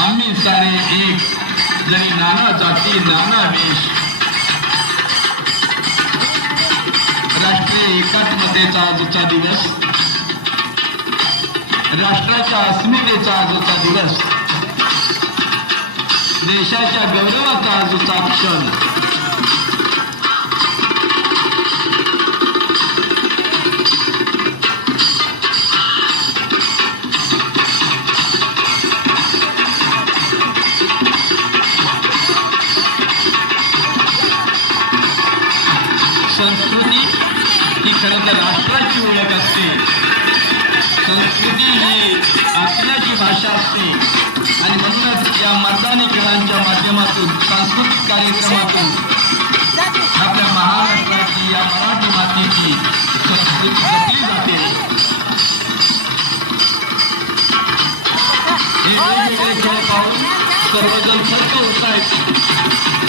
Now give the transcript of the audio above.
आम्ही सारे एक, जरी नाना जाती नाना वेश. राष्ट्रीय एकात्मतेचा आजचा दिवस, राष्ट्राच्या अस्मितेचा आजचा दिवस, देशाच्या गौरवाचा आजचा क्षण. संस्कृती ही खरं तर राष्ट्राची ओळख असते. संस्कृती ही आत्म्याची भाषा असते आणि म्हणूनच या मैदानी खेळांच्या माध्यमातून, सांस्कृतिक कार्यक्रमातून आपल्या महाराष्ट्राची, या मराठी मातीची संस्कृती जपली जाते. हे वेगवेगळे खेळ पाहून सर्वजण सज्ज होत आहेत.